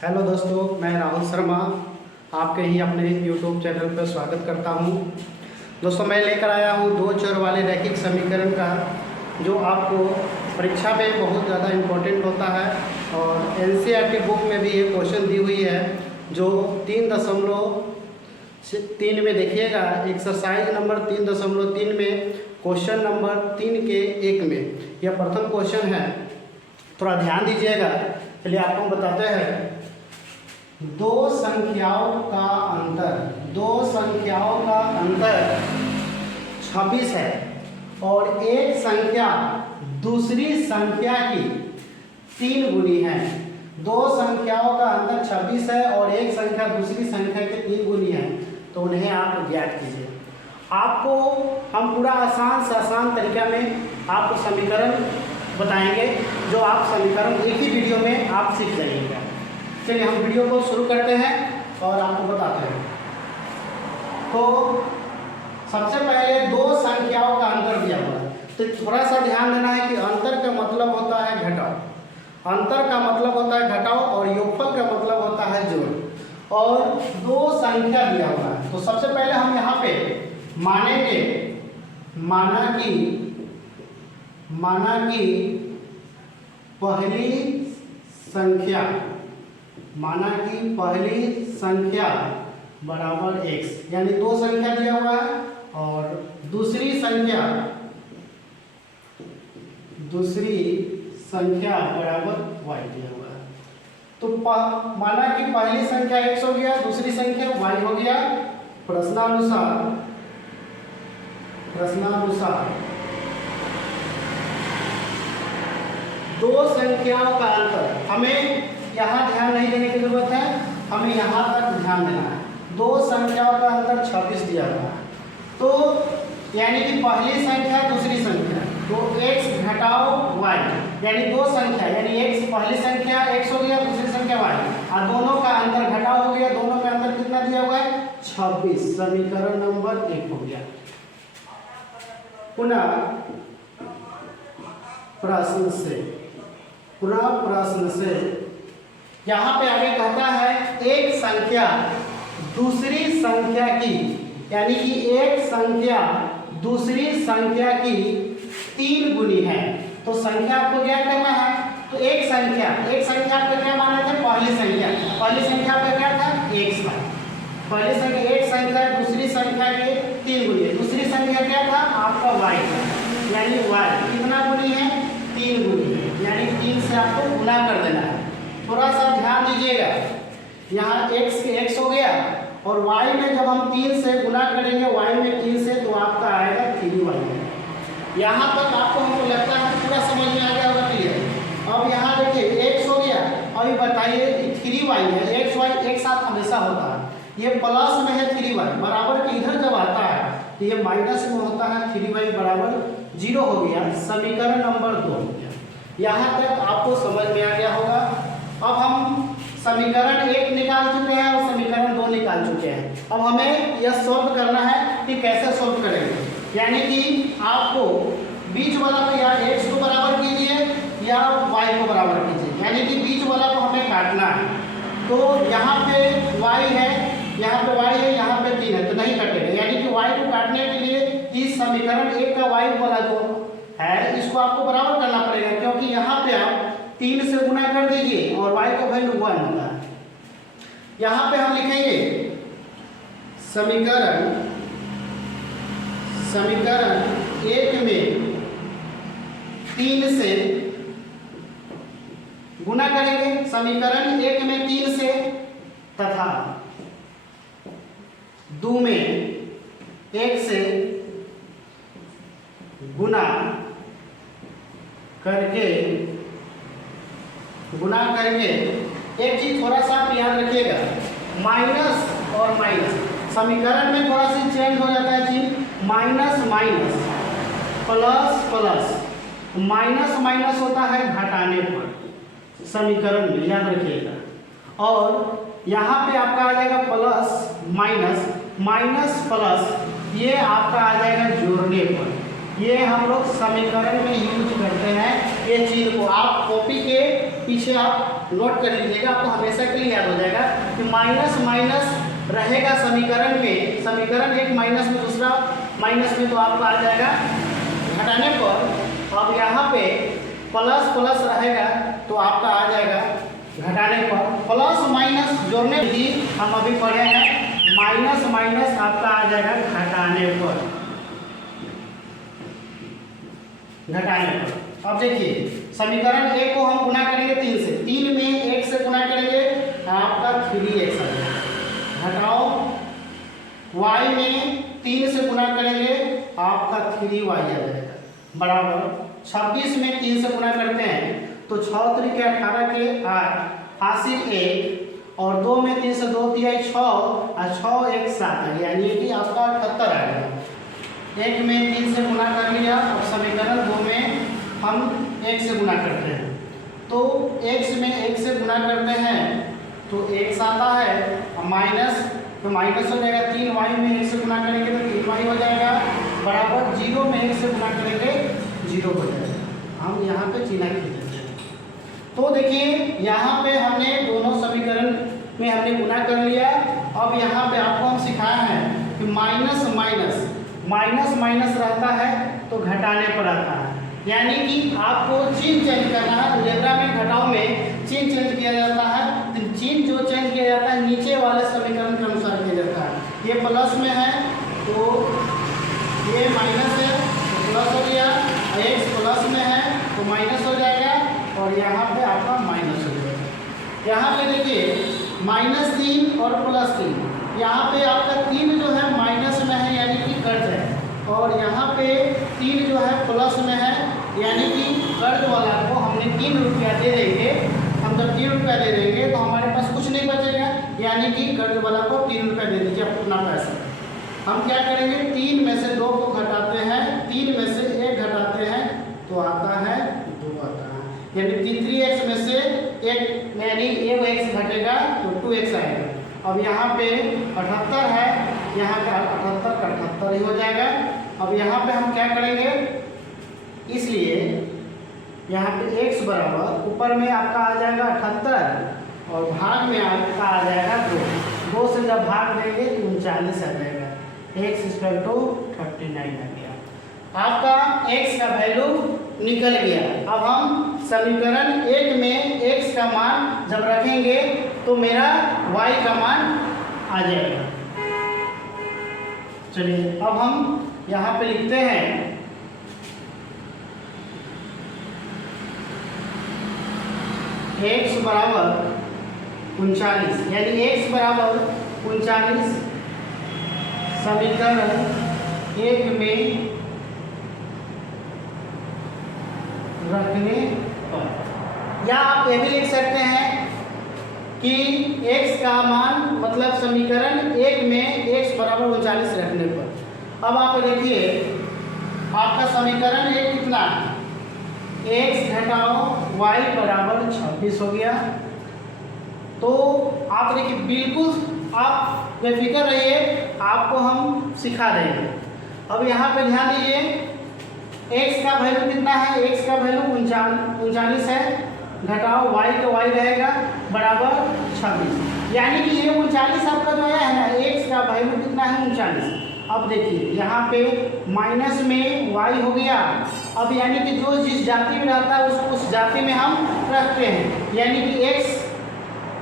Hello दोस्तों, मैं राहुल शर्मा आपके ही अपने YouTube चैनल पर स्वागत करता हूं। दोस्तों, मैं लेकर आया हूं दो चर वाले रैखिक समीकरण का, जो आपको परीक्षा में बहुत ज़्यादा इम्पोर्टेंट होता है। और NCERT बुक में भी ये क्वेश्चन दी हुई है, जो 3.3 में देखिएगा, एक्सरसाइज नंबर 3.3 में क्वेश्चन नंबर 3 के 1 में यह प्रथम क्वेश्चन है। थोड़ा ध्यान दीजिएगा। चलिए आपको हम बताते हैं। दो संख्याओं का अंतर 26 है और एक संख्या दूसरी संख्या की 3 गुनी है। दो संख्याओं का अंतर 26 है और एक संख्या दूसरी संख्या के 3 गुनी है, तो उन्हें आप ज्ञात कीजिए। आपको हम पूरा आसान से आसान तरीका में आपको समीकरण बताएंगे, जो आप समीकरण एक ही वीडियो में आप सीख जाइएगा। चलिए हम वीडियो को शुरू करते हैं और आपको बताते हैं। तो सबसे पहले दो संख्याओं का अंतर दिया हुआ है, तो थोड़ा सा ध्यान देना है कि अंतर का मतलब होता है घटाओ। अंतर का मतलब होता है घटाओ और योगफल का मतलब होता है जोड़। और दो संख्या दिया हुआ है, तो सबसे पहले हम यहाँ पे मानेंगे, माना कि पहली संख्या बराबर x, यानी दो संख्या दिया हुआ है और दूसरी संख्या बराबर y दिया हुआ है। तो माना कि पहली संख्या x हो गया, दूसरी संख्या y हो गया। प्रश्नानुसार दो संख्याओं का अंतर, हमें यहाँ ध्यान नहीं देने की जरूरत है, हमें यहाँ तक ध्यान देना है। दो संख्याओं का अंतर 26 दिया हुआ है, तो यानी कि पहली संख्या दूसरी संख्या, तो x घटाओ y, यानी दो संख्या, यानी x पहली संख्या x हो गया, दूसरी संख्या y, और दोनों का अंतर घटाओ हो गया। दोनों का अंतर कितना दिया हुआ है? 26। समीकरण नंबर 1 हो गया। पुनः प्रश्न से यहाँ पे आगे कहता है एक संख्या दूसरी संख्या की, यानी कि एक संख्या दूसरी संख्या की 3 गुनी है। तो संख्या आपको क्या करना है? तो एक संख्या आपको क्या माना था? पहली संख्या आपका क्या था? x था। पहली संख्या एक संख्या दूसरी संख्या के 3 गुनी है। दूसरी संख्या क्या था? आपका y था, यानी y कितना गुनी है? 3 गुनी है, यानी 3 से आपको गुना कर देना है। थोड़ा सा ध्यान दीजिएगा, यहाँ x हो गया और y में जब हम 3 से गुना करेंगे, y में 3 से, तो आपका आएगा 3y। यहाँ तक आपको हमको लगता है पूरा समझ में आ गया होगा क्लियर। अब यहाँ देखिए x हो गया, अभी बताइए 3y है। x y एक साथ हमेशा होता है, ये प्लस में है 3y बराबर के इधर जब आता है तो ये माइनस में होता है। 3y बराबर 0 हो गया। समीकरण नंबर 2 हो गया। यहाँ तक आपको समझ में आ गया होगा। अब हम समीकरण 1 निकाल चुके हैं और समीकरण 2 निकाल चुके हैं। अब हमें यह सॉल्व करना है कि कैसे सॉल्व करेंगे, यानी कि आपको बीच वाला को या x को बराबर कीजिए या y को बराबर कीजिए, यानी कि बीच वाला को हमें काटना है। तो यहाँ पे y है, यहाँ पे y है, यहाँ पे 3 है, तो नहीं कटेगा। यानी कि y को काटने के लिए इस समीकरण 1 का y वाला जो है, इसको आपको बराबर करना पड़ेगा, क्योंकि यहाँ पे आप 3 से गुना कर दीजिए और y का वैल्यू 1 होता है। यहाँ पे हम लिखेंगे समीकरण 1 में 3 से गुना करेंगे, समीकरण 1 में 3 से, तथा 2 में 1 से गुना करके एक चीज थोड़ा सा आप याद रखिएगा, माइनस और माइनस समीकरण में थोड़ा सा चेंज हो जाता है चीज। माइनस प्लस, माइनस होता है घटाने पर समीकरण में, याद रखिएगा। और यहाँ पे आपका आ जाएगा प्लस माइनस प्लस, ये आपका आ जाएगा जोड़ने पर। ये हम लोग समीकरण में यूज करते हैं ये चिन्ह को आप कॉपी के पीछे आप नोट कर लीजिएगा, आपको हमेशा के लिए याद हो जाएगा कि माइनस माइनस रहेगा समीकरण में, समीकरण एक माइनस में दूसरा माइनस में, तो आपका आ जाएगा घटाने पर। अब यहाँ पे प्लस प्लस रहेगा तो आपका आ जाएगा घटाने पर। प्लस माइनस जोड़ने की हम अभी पढ़े हैं, माइनस माइनस आपका आ जाएगा घटाने पर, घटाने पर। अब देखिए समीकरण एक को हम गुना करेंगे 3 से, 3 में 1 से गुना करेंगे आपका 3x आ जाएगा। घटाओ y में 3 से गुना करेंगे आपका 3y आ जाएगा, बराबर 26 में 3 से गुना करते हैं तो 6 3 18 के 8 हासिल 1 और 2 में 3 से 2 दिया 6 और 6 1 7 यानी कि आपका 78 आ गया। 1 में 3 से गुना कर लिया, अब समीकरण 2 में हम 1 से गुना करते हैं, तो x में 1 से गुना करते हैं तो x आता है माइनस, तो माइनस हो जाएगा। 3y में 1 से गुना करेंगे तो 3y हो जाएगा, बराबर 0 में 1 से गुना करेंगे 0 हो जाएगा। हम यहाँ पे चिन्ह खींच देते हैं। तो देखिए यहाँ पे हमने दोनों समीकरण में हमने गुना कर लिया। अब यहाँ पे आपको हम सिखाया है कि माइनस माइनस माइनस माइनस रहता है तो घटाने पर आता है, यानी कि आपको चिन्ह चेंज करना है। अलजेब्रा में घटाव में चिन्ह चेंज किया जाता है, तो चिन्ह जो चेंज किया जाता है नीचे वाले समीकरण के अनुसार किया जाता है। ये प्लस में है तो ये माइनस है तो प्लस हो गया, x प्लस में है तो माइनस हो जाएगा और यहाँ पे आपका माइनस हो जाएगा। यहाँ पे देखिए -3 और +3, यहाँ पे आपका 3 जो है माइनस में है यानी कि कर्ज है, और यहाँ पे 3 जो है प्लस में है यानी कि कर्ज वाला को हमने 3 रुपया दे देंगे। हम जब 3 रुपया दे देंगे तो हमारे पास कुछ नहीं बचेगा, यानी कि कर्ज वाला को 3 रुपया दे दीजिए अपना पैसा। हम क्या करेंगे 3 में से 2 को घटाते हैं, 3 में से 1 घटाते हैं तो आता है 2 आता है, यानी 3x में से 1 यानी 1x घटेगा तो 2x आएगा। अब यहाँ पे 78 है, यहाँ का 78 का 78 ही हो जाएगा। अब यहाँ पे हम क्या करेंगे, इसलिए यहाँ पे x बराबर ऊपर में आपका आ जाएगा 78 और भाग में आपका आ जाएगा 2 से जब भाग देंगे तो 39 आ जाएगा। x = 39 आ गया, आपका x का वैल्यू निकल गया। अब हम समीकरण 1 में x का मान जब रखेंगे तो मेरा y का मान आ जाएगा। चलिए अब हम यहाँ पे लिखते हैं x बराबर 39, यानी x बराबर 39 समीकरण 1 में रखने पर, या आप ये भी लिख सकते हैं कि x का मान मतलब समीकरण 1 में x बराबर 39 रखने पर। अब आप देखिए आपका समीकरण 1 कितना है, x घटाओ y बराबर 26 हो गया। तो आप देखिए बिल्कुल आप बेफिक्र रहिए, आपको हम सिखा देंगे। अब यहाँ पे ध्यान दीजिए x का वैल्यू कितना है, x का वैल्यू 39 है, घटाओ y का y रहेगा बराबर 26, यानी कि ये 39 आपका जो है ना x का वैल्यू कितना है 39। अब देखिए यहाँ पे माइनस में y हो गया, अब यानी कि जो जिस जाति में रहता है उसको उस जाति में हम रखते हैं, यानी कि x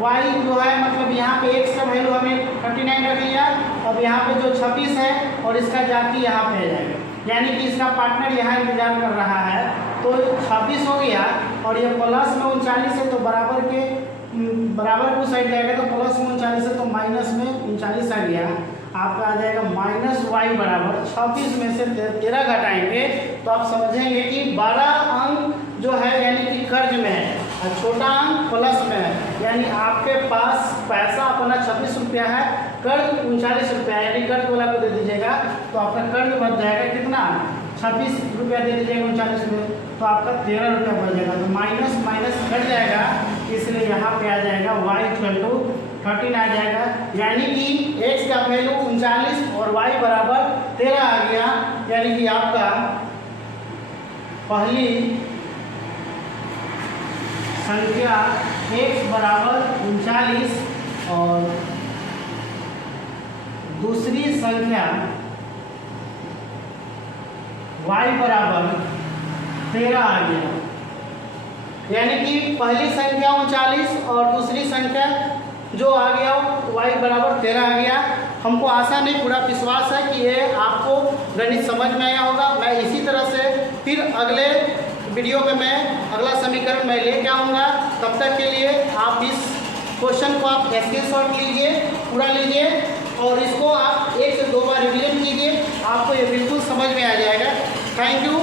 y जो है मतलब यहाँ पे x का वैल्यू हमें 39 रख लिया। अब यहाँ पे जो 26 है और इसका जाति यहाँ पे आ जाएगा, यानी कि इसका पार्टनर यहाँ इंतजार कर रहा है, तो 26 हो गया और ये प्लस में 39 है तो बराबर को साइड जाएगा तो प्लस में 39 है तो माइनस में 39 आ गया। आपका आ जाएगा -y बराबर 26 में से 13 घटाएंगे तो आप समझेंगे कि 12 अंक जो है यानी कि कर्ज में है और छोटा अंक प्लस में है, यानी आपके पास पैसा अपना 26 रुपया है, कर्ज 39 रुपया, यानी कर्ज वाला को दे दीजिएगा तो आपका कर्ज बच जाएगा कितना 26 रुपया दे दीजिएगा 39 में तो आपका 13 रुपया बच जाएगा। तो माइनस माइनस कट जाएगा, इसलिए यहाँ पे आ जाएगा y 13 आ जाएगा, यानी कि x का वैल्यू 39 और y बराबर 13 आ गया, यानी कि आपका पहली संख्या x बराबर 39 और दूसरी संख्या y बराबर 13 आ गया। यानी कि पहली संख्या 39 और दूसरी संख्या जो आ गया y बराबर 13 आ गया। हमको आशा नहीं पूरा विश्वास है कि ये आपको गणित समझ में आया होगा। मैं इसी तरह से फिर अगले वीडियो में मैं अगला समीकरण मैं लेके आऊँगा। तब तक के लिए आप इस क्वेश्चन को आप स्क्रीनशॉट लीजिए, पूरा लीजिए और इसको आप 1 से 2 बार रिवीजन कीजिए, आपको ये बिल्कुल समझ में आ जाएगा। Thank you.